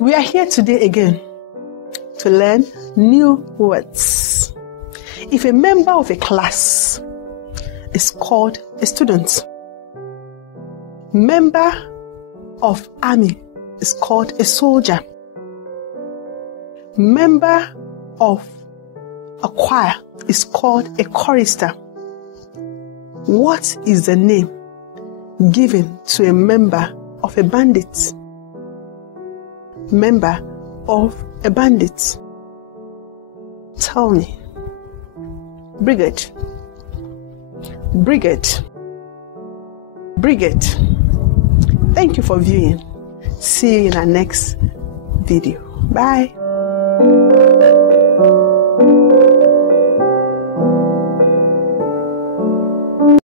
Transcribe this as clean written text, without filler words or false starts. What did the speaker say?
We are here today again to learn new words. If a member of a class is called a student, member of army is called a soldier, member of a choir is called a chorister. What is the name given to a member of a bandit? Member of a bandit. Tell me. Brigade. Brigade. Brigade. Thank you for viewing. See you in our next video. Bye.